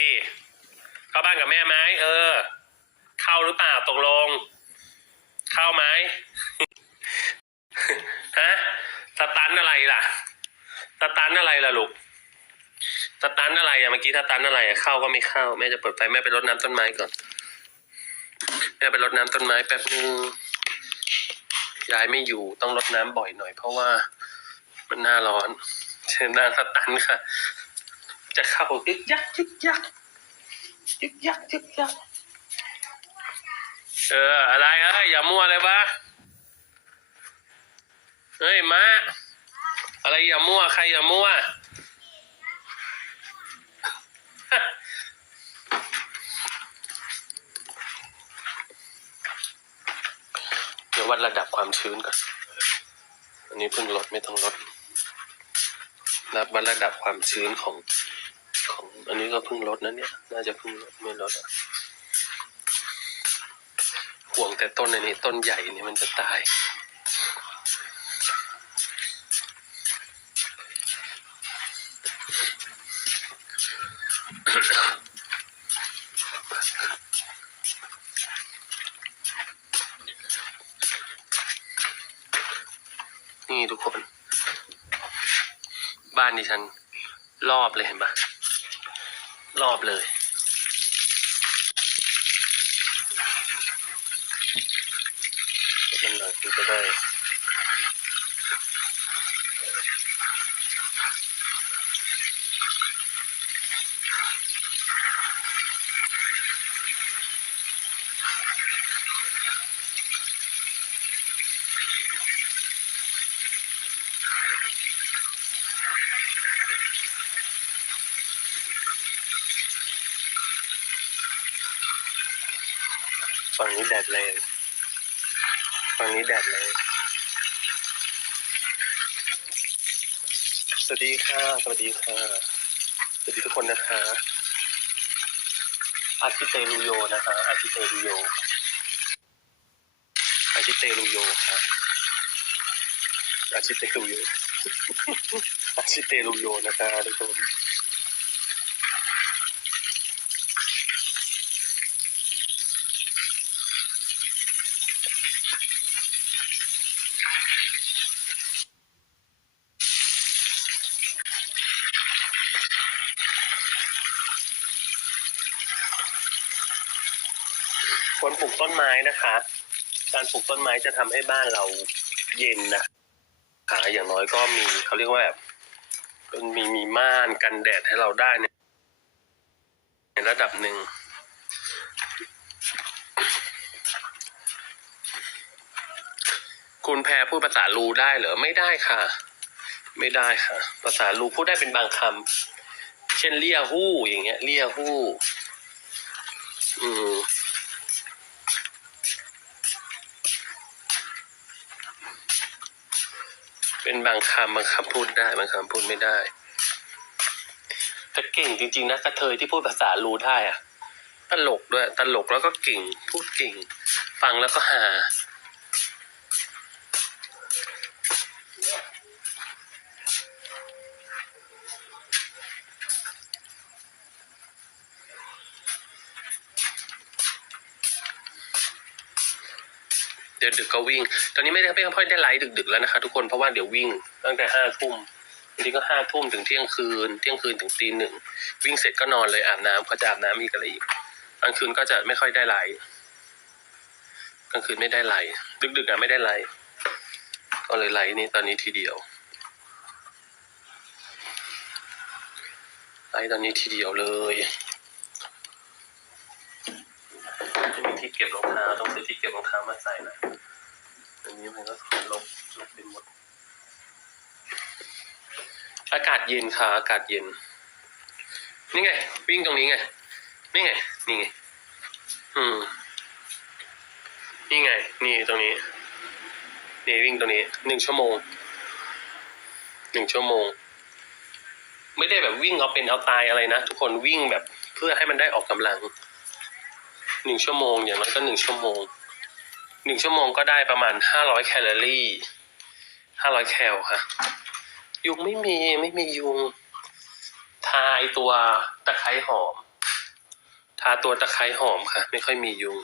สิเข้าบ้านกับแม่ไหมเออ เข้าหรือเปล่าตกลง เข้าไหมฮะสตันอะไรล่ะสตันอะไรล่ะลูกสตันอะไรอะเมื่อกี้สตันอะไรอะเข้าก็ไม่เข้า แม่จะเปิดไฟแม่ไปรดน้ำต้นไม้ก่อนแม่ไปรดน้ำต้นไม้แป๊บนึงยายไม่อยู่ต้องรดน้ำบ่อยหน่อย เพราะว่ามันหน้าร้อนเช่นหน้าสตันค่ะ จะเข้ายึกยักยึกยักยึกยักยึกยักเอออะไรเอ้ยอย่ามั่วเลยปะเฮ้ยมาอะไรอย่ามั่วใครอย่ามั่วเดี๋ยววัดระดับความชื้นก่อนอันนี้เพิ่งลดไม่ต้องลดรับวัดระดับความชื้นของข อันนี้ก็เพิ่งลดนะเนี่ย น่าจะเพิ่งลดไม่ลดห่วงแต่ต้นอันนี้ ต้นใหญ่นี่มันจะตาย นี่ทุกคน บ้านดิฉัน รอบเลยเห็นปะ รอบเลยมันหนักมันจะได้ ฝั่งนี้แดดแรงฝั่งนี้แดดแรงสวัสดีค่ะ สวัสดีค่ะ สวัสดีทุกคนนะคะอาชิเตรุโยนะคะอาชิเตรุโยอาชิเตรุโยค่ะอาชิเตรุโยอาชิเตรุโยนะคะทุกคน ปลูกต้นไม้นะคะ การปลูกต้นไม้จะทำให้บ้านเราเย็นนะค่ะอย่างน้อยก็มีเขาเรียกว่าแบบมีมีม่านกันแดดให้เราได้ในในระดับหนึ่งคุณแพรพูดภาษาลูได้เหรอไม่ได้ค่ะ ไม่ได้ค่ะ ภาษาลูพูดได้เป็นบางคำเช่นเลี่ยหู้อย่างเงี้ย เลี่ยหู้ อืม บางคำบางคำพูดได้บางคำพูดไม่ได้แต่เก่งจริงๆนะกระเทยที่พูดภาษารู้ได้อะตลกด้วยตลกแล้วก็เก่งพูดเก่ง ฟังแล้วก็หา เดี๋ยวดึกก็วิ่ง ตอนนี้ไม่ได้ไม่ค่อยได้ไลฟ์ดึกๆแล้วนะคะ ทุกคนเพราะว่าเดี๋ยววิ่งตั้งแต่ห้าทุ่มบางทีก็ห้าทุ่มถึงเที่ยงคืน เที่ยงคืนถึงตีหนึ่งวิ่งเสร็จก็นอนเลยอาบน้ำพอจะอาบน้ำอีกอะไรอีกกลางคืนก็จะไม่ค่อยได้ไลฟ์กลางคืนไม่ได้ไลฟ์ดึกๆอะไม่ได้ไลฟ์ก็เลยไลฟ์นี่ตอนนี้ทีเดียวไลฟ์ตอนนี้ทีเดียวเลยไม่มี ที่เก็บรองเท้าต้องซื้อที่เก็บรองเท้ามาใส่นะอันนี้มันก็ลบลบไปหมด อากาศเย็นค่ะ อากาศเย็น นี่ไง วิ่งตรงนี้ไง นี่ไง นี่ไง อืม นี่ไง นี่ตรงนี้ นี่วิ่งตรงนี้ หนึ่งชั่วโมง หนึ่งชั่วโมง ไม่ได้แบบวิ่งเอาเป็นเอาตายอะไรนะ ทุกคนวิ่งแบบเพื่อให้มันได้ออกกำลัง หนึ่งชั่วโมงอย่างน้อยก็หนึ่งชั่วโมงหนึ่งชั่วโมงก็ได้ประมาณห้าร้อยแคลอรี่ห้าร้อยแคลค่ะ ยุงไม่มีไม่มียุง ทาตัวตะไคร้หอม ทาตัวตะไคร้หอมค่ะ ไม่ค่อยมียุง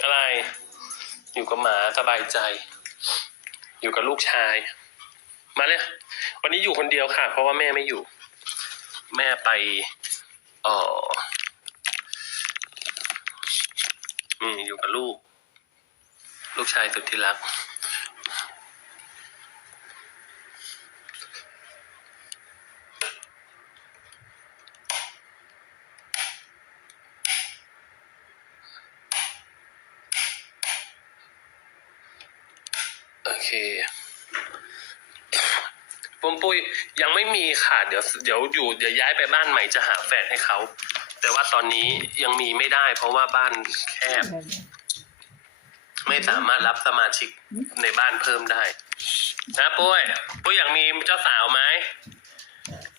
อะไร อยู่กับหมาสบายใจ อยู่กับลูกชาย มาเลยวันนี้อยู่คนเดียวค่ะ เพราะว่าแม่ไม่อยู่ แม่ไปเอออืมอยู่กับลูก ลูกชายสุดที่รัก โอเคปุ้มปุ้ ยังไม่มีค่ะเดี๋ยวเดี๋ยวอยู่เดี๋ยวย้ายไปบ้านใหม่จะหาแฟนให้เขา แต่ว่าตอนนี้ยังมีไม่ได้ เพราะว่าบ้านแคบ ไม่สามารถรับสมาชิกในบ้านเพิ่มได้นะปุ้ยปุ้ยอยากมีเจ้าสาวไหม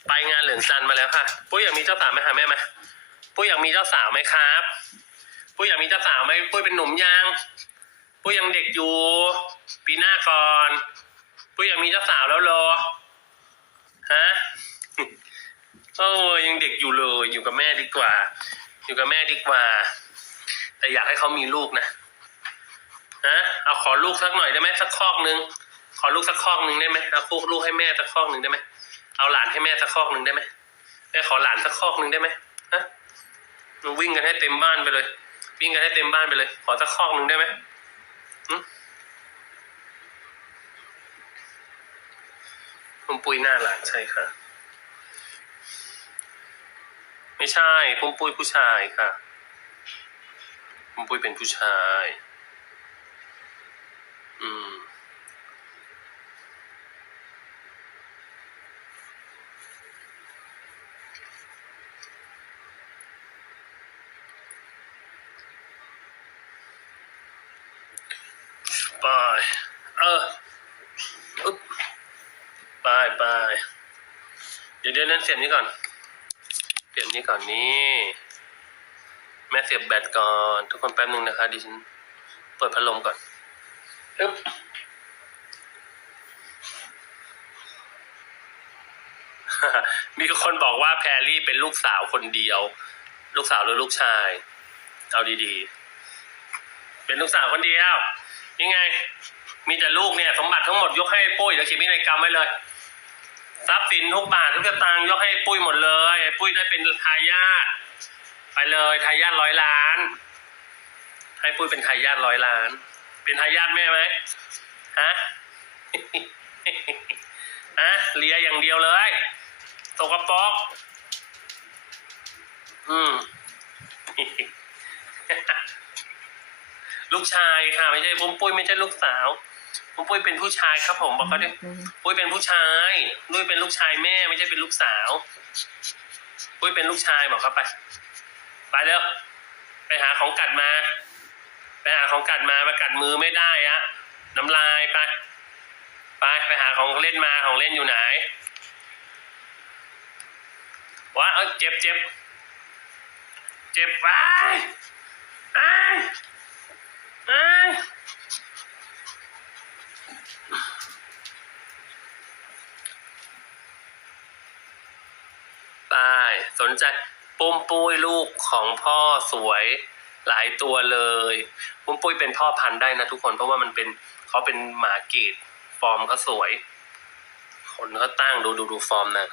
ไปงานเหลืองซันมาแล้วค่ะปุ้ยอยากมีเจ้าสาวไหมคะแม่ไหมปุ้ยอยากมีเจ้าสาวไหมครับปุ้ยอยากมีเจ้าสาวไหมปุ้ยเป็นหนุ่มยังปุ้ยยังเด็กอยู่ ปีหน้าก่อนปุ้ยอยากมีเจ้าสาวแล้วรอ ฮะโอ้ยังเด็กอยู่เลยอยู่กับแม่ดีกว่า อยู่กับแม่ดีกว่า แต่อยากให้เขามีลูกนะฮะเอาขอลูกสักหน่อยได้ไหมสักคอกหนึ่งขอลูกสักคอกหนึ่งได้ไหมเอาลูกลูกให้แม่สักคอกหนึ่งได้ไหมเอาหลานให้แม่สักคอกหนึ่งได้ไหมแม่ขอหลานสักคอกหนึ่งได้ไหมฮะมันวิ่งกันให้เต็มบ้านไปเลย วิ่งกันให้เต็มบ้านไปเลย ขอสักคอกหนึ่งได้ไหม ปุ้มปุ้ยหน้าหลานใช่ค่ะ ไม่ใช่ปุ้มปุ้ยผู้ชายค่ะปุ้มปุ้ยเป็นผู้ชาย อืม ไป เอออึ๊บ ไป เดี๋ยวเดี๋ยวนั้นเสียบนี้ก่อน เปลี่ยนนี้ก่อนนี่ แม่เสียบแบตก่อน ทุกคนแป๊บนึงนะคะดิฉันเปิดพัดลมก่อนอึ๊บมีคนบอกว่าแพรรี่เป็นลูกสาวคนเดียว ลูกสาวหรือลูกชาย เอาดีๆ เป็นลูกสาวคนเดียว ยังไง มีแต่ลูกเนี่ย สมบัติทั้งหมดยกให้ปุ้ยเดี๋ยวเขียนพินัยกรรมไว้เลย ทรัพย์สินทุกบาททุกสตางค์ยกให้ปุ้ยหมดเลย ปุ้ยได้เป็นทายาทไปเลยทายาทร้อยล้าน ให้ปุ้ยเป็นทายาทร้อยล้าน เป็นทายาทแม่ไหมฮะฮะเลียอย่างเดียวเลยตกกระปรกอืมลูกชายค่ะ ไม่ใช่ปุ้มปุ้ยไม่ใช่ลูกสาว ปุ้มปุ้ยเป็นผู้ชายครับ ผมบอกเขาดิปุ้ยเป็นผู้ชายปุ้ยเป็นลูกชายแม่ไม่ใช่เป็นลูกสาว ปุ้ยเป็นลูกชายบอกเขาไป ไปเร็วไปหาของกัดมา ไปหาของกัดมามากัดมือไม่ได้อะน้ำลายไป ไปไปหาของเล่นมาของเล่นอยู่ไหนวะเออเจ็บเจ็บเจ็บไปไอ้ไอ้ยไป สนใจปุ้มปุ้ยลูกของพ่อสวยหลายตัวเลย ปุ้มปุ้ยเป็นพ่อพันธุ์ได้นะทุกคนเพราะว่ามันเป็นเขาเป็นหมาเกตฟอร์มเขาสวย คนเขาตั้งดูดูดูฟอร์มนะ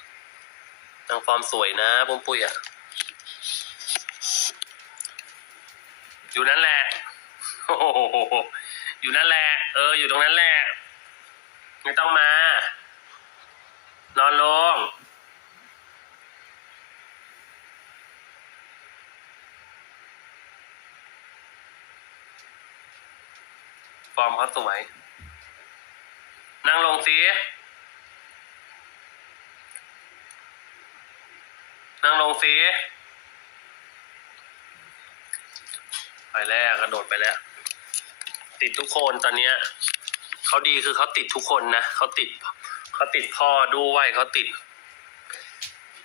นางฟอร์มสวยนะปุ้มปุ้ยอะอยู่นั่นแหละโอ้โหอยู่นั่นแหละ เออ อยู่ตรงนั้นแหละไม่ต้องมา นอนลง ฟอร์มเขาสวย นั่งลงสินั่งลงสิไปแล้วกระโดดไปแล้ว ติดทุกคนตอนเนี้ยเขาดีคือเขาติดทุกคนนะเขาติดเขาติดพ่อด้วยเขาติด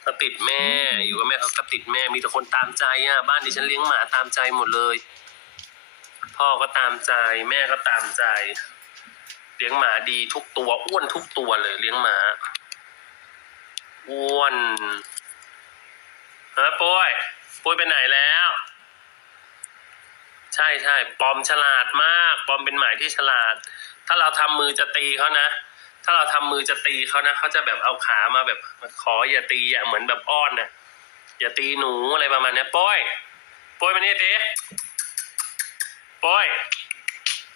เขาติดแม่ อยู่กับแม่เขาก็ติดแม่มีแต่คนตามใจอะ บ้านดิฉันเลี้ยงหมาตามใจหมดเลย พ่อก็ตามใจ แม่ก็ตามใจ เลี้ยงหมาดีทุกตัวอ้วนทุกตัวเลย เลี้ยงหมาอ้วนฮะปุ้ยปุ้ยไปไหนแล้ว ใช่ใช่ปอมฉลาดมากปอมเป็นหมายที่ฉลาด ถ้าเราทำมือจะตีเขานะถ้าเราทำมือจะตีเขานะเขาจะแบบเอาขามาแบบขออย่าตีอะเหมือนแบบอ้อนน่ะอย่าตีหนูอะไรประมาณนี้ปุ้ยปุ้ยมานี่สิ ปุ้ย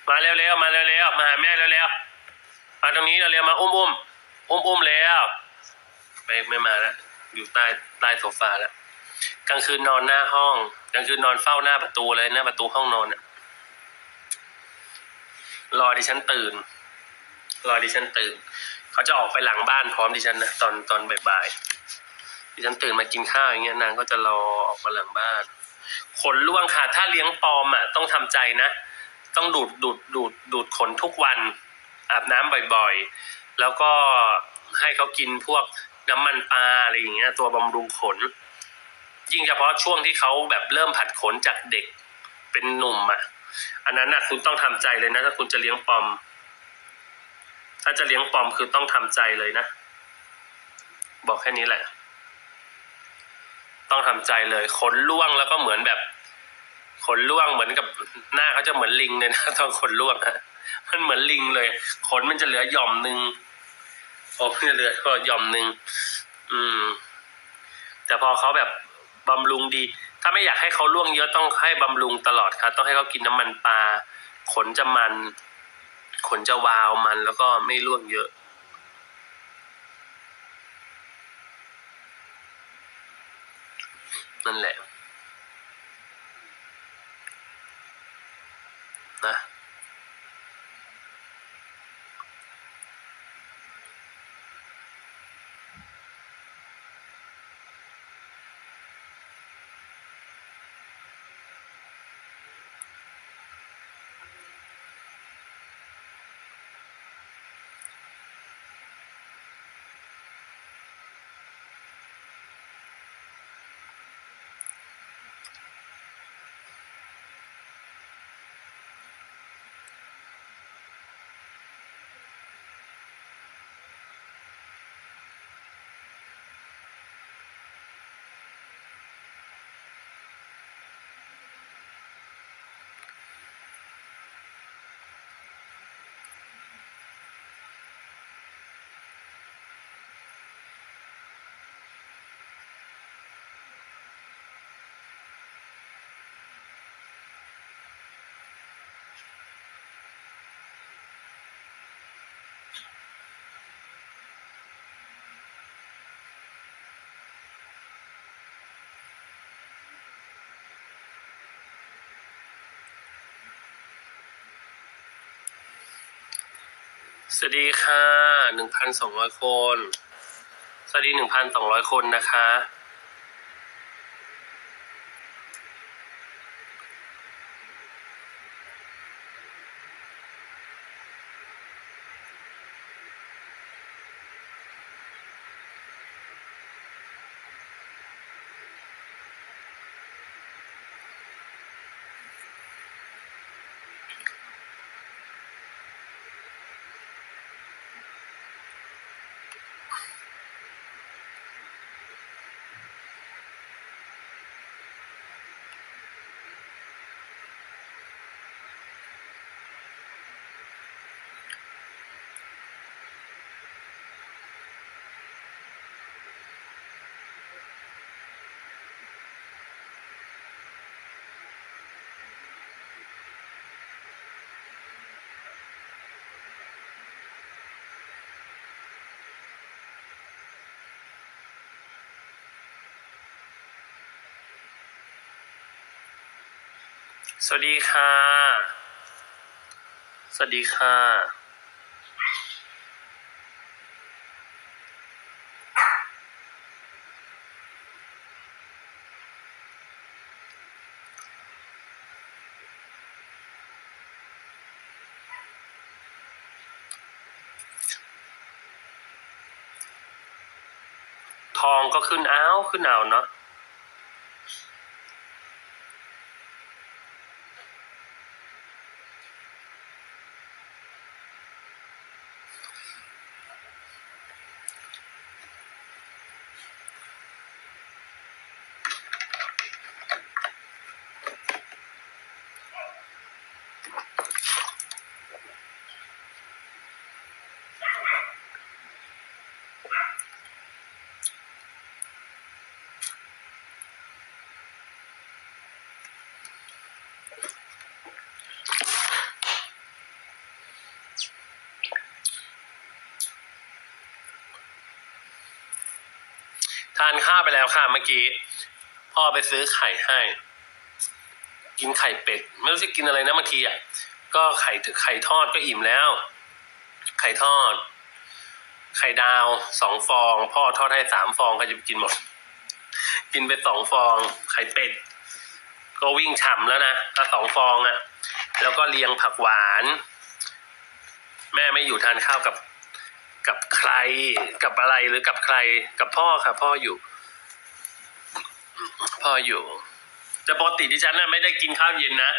มาเร็วๆมาเร็วๆมาหาแม่เร็วๆมาตรงนี้เร็วๆมาอุ้มอุ้มอุ้มอุ้มๆแล้วไม่ไม่มาแล้วอยู่ใต้ใต้โซฟาแล้วกลางคืนนอนหน้าห้องกลางคืนนอนเฝ้าหน้าประตูเลยหน้าประตูห้องนอนอะรอดิฉันตื่น รอดิฉันตื่น เขาจะออกไปหลังบ้านพร้อมดิฉันนะตอนตอนบ่ายๆดิฉันตื่นมากินข้าวอย่างเงี้ยนางก็จะรอออกมาหลังบ้าน ขนล่วงค่ะ ถ้าเลี้ยงปลอมอะต้องทำใจนะ ต้องดูดดูดดูดดูดขนทุกวัน อาบน้ำบ่อยๆ แล้วก็ให้เขากินพวกน้ำมันปลาอะไรอย่างเงี้ย ตัวบำรุงขน ยิ่งเฉพาะช่วงที่เขาแบบเริ่มผัดขนจากเด็กเป็นหนุ่มอะ อันนั้นน่ะคุณต้องทำใจเลยนะ ถ้าคุณจะเลี้ยงปอม ถ้าจะเลี้ยงปอมคือต้องทำใจเลยนะ บอกแค่นี้แหละ ต้องทำใจเลยขนล่วงแล้วก็เหมือนแบบขนล่วงเหมือนกับหน้าเขาจะเหมือนลิงเลยนะตอนขนล่วงฮะมันเหมือนลิงเลยขนมันจะเหลือหย่อมหนึ่งผมจะเหลือก็หย่อมหนึ่งอืม แต่พอเขาแบบบำรุงดี ถ้าไม่อยากให้เขาล่วงเยอะต้องให้บำรุงตลอดครับต้องให้เขากินน้ำมันปลาขนจะมัน ขนจะวาวมันแล้วก็ไม่ร่วงเยอะ นั่นแหละนะ สวัสดีค่ะหนึ่งพันสองร้อยคน สวัสดีหนึ่งพันสองร้อยคนนะคะ สวัสดีค่ะ สวัสดีค่ะ ทองก็ขึ้นอ้าว ขึ้นเอาเนาะ ทานข้าวไปแล้วค่ะเมื่อกี้พ่อไปซื้อไข่ให้ กินไข่เป็ด ไม่รู้จะกินอะไรนะบางทีอะก็ไข่ถึงไข่ทอดก็อิ่มแล้ว ไข่ทอด ไข่ดาวสองฟอง พ่อทอดให้สามฟองก็จะกินหมด กินไปสองฟอง ไข่เป็ด ก็วิ่งฉ่ำแล้วนะถ้าสองฟองอะ่ะ แล้วก็เลียงผักหวาน แม่ไม่อยู่ทานข้าวกับ กับใคร กับอะไรหรือกับใคร กับพ่อค่ะ พ่ออยู่ พ่ออยู่ แต่ปกติที่ฉันน่ะไม่ได้กินข้าวเย็นนะ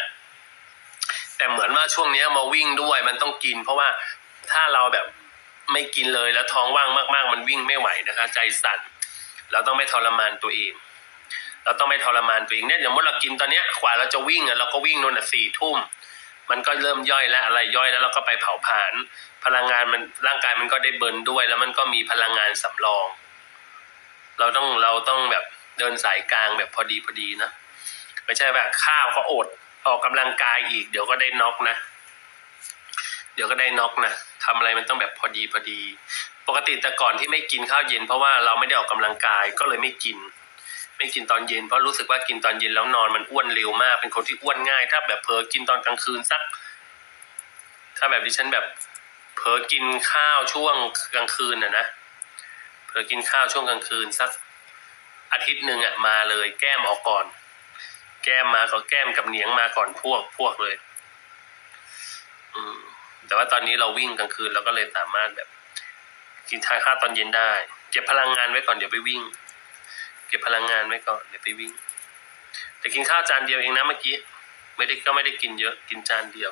แต่เหมือนว่าช่วงนี้มาวิ่งด้วยมันต้องกิน เพราะว่าถ้าเราแบบไม่กินเลยแล้วท้องว่างมาก ๆ มันวิ่งไม่ไหวนะคะ ใจสั่นเราต้องไม่ทรมานตัวเองเราต้องไม่ทรมานตัวเองเนี่ยอย่างมื่อเรากินตอนเนี้ยกว่าเราจะวิ่งอะเราก็วิ่งนู่นน่ะสี่ทุ่ม มันก็เริ่มย่อยแล้วอะไรย่อยแล้วเราก็ไปเผาผลาญพลังงานมันร่างกายมันก็ได้เบิร์นด้วย แล้วมันก็มีพลังงานสำรอง เราต้องเราต้องแบบเดินสายกลางแบบพอดีพอดีนะไม่ใช่แบบข้าวก็อดออกกำลังกายอีก เดี๋ยวก็ได้น็อกนะ เดี๋ยวก็ได้น็อกนะทำอะไรมันต้องแบบพอดีพอดี ปกติแต่ก่อนที่ไม่กินข้าวเย็น เพราะว่าเราไม่ได้ออกกำลังกายก็เลยไม่กิน ไม่กินตอนเย็นเพราะรู้สึกว่ากินตอนเย็นแล้วนอนมันอ้วนเร็วมาก เป็นคนที่อ้วนง่าย ถ้าแบบเผลอกินตอนกลางคืนสัก ถ้าแบบดิฉันแบบเผลอกินข้าวช่วงกลางคืนน่ะนะเผลอกินข้าวช่วงกลางคืนสักอาทิตย์หนึ่งอะมาเลย แก้มออกก่อน แก้มมาก็แก้มกับเหนียงมาก่อนพวกพวกเลย อืม แต่ว่าตอนนี้เราวิ่งกลางคืนเราก็เลยสามารถแบบ กินทานข้าวตอนเย็นได้ เก็บพลังงานไว้ก่อนเดี๋ยวไปวิ่ง เก็บพลังงานไว้ก่อนเดี๋ยวไปวิ่ง แต่กินข้าวจานเดียวเองนะเมื่อกี้ไม่ได้ก็ไม่ได้กินเยอะกินจานเดียว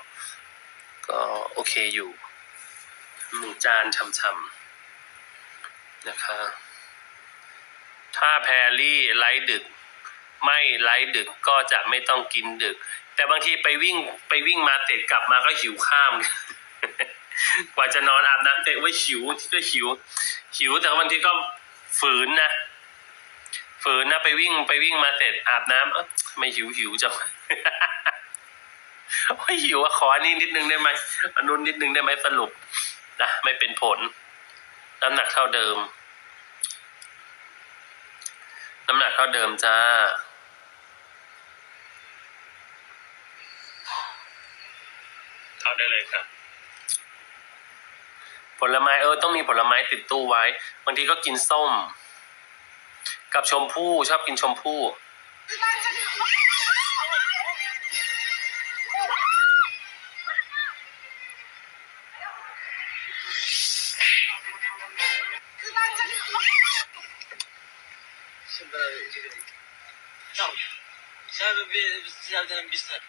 ก็โอเคอยู่หนึ่งจานช่ำๆนะคะ ถ้าแพรรี่ไลฟ์ดึก ไม่ไลฟ์ดึกก็จะไม่ต้องกินดึก แต่บางทีไปวิ่งไปวิ่งมาเสร็จกลับมาก็หิวข้ามกว่าจะนอนอาบน้ำเสร็จว่าหิวก็หิว หิวแต่บางทีก็ฝืนนะ ฝืนนะไปวิ่งไปวิ่งมาเสร็จอาบน้ำเอ้อไม่หิวหิวจังโอ้ยหิวอะขออันนี้นิดนึงได้ไหมอันนู้นนิดนึงได้ไหมสรุปนะไม่เป็นผล น้ำหนักเท่าเดิม น้ำหนักเท่าเดิมจ้าเข้าได้เลยครับ ผลไม้เออต้องมีผลไม้ติดตู้ไว้บางทีก็กินส้ม กับชมพู่ชอบกินชมพู่ Şimdi beraber içeri Tamam. Sen bir bir sizlerden bir sen.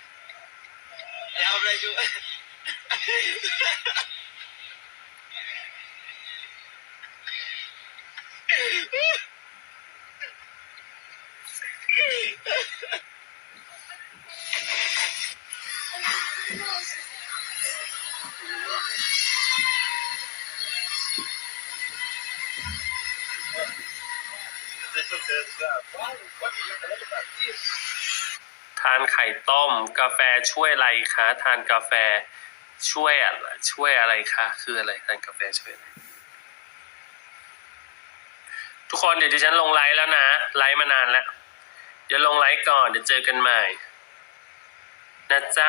Ya ablacığım. ทานไข่ต้ม กาแฟช่วยอะไรคะทานกาแฟช่วยอะไรช่วยอะไรคะคืออะไรทานกาแฟช่วยอะไรทุกคนเดี๋ยวดิฉันลงไลฟ์แล้วนะไลฟ์มานานแล้ว เดี๋ยวลงไลฟ์ก่อนเดี๋ยวเจอกันใหม่ นะจ๊ะ